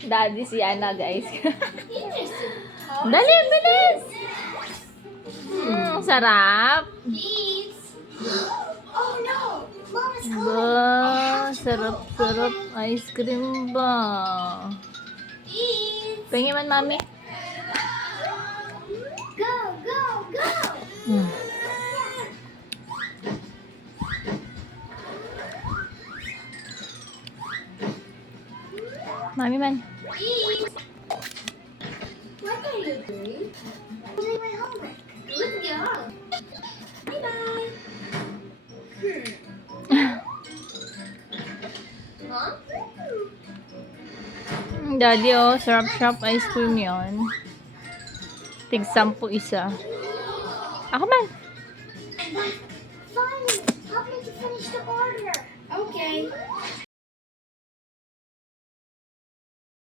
Daddy si Ana, guys. Dali, bilis! Sarap. Oh no! Mama's Ba, sarap-sarap ice cream ba? Pengen man, mami? Go, go, go! Mami man. What are you doing? I'm doing my homework. Good job. Bye-bye. Huh? Daddy, oh, sarap-sarap ice cream yon. Tig 10 isa. Ako man. Finally, help me to finish the order. Okay.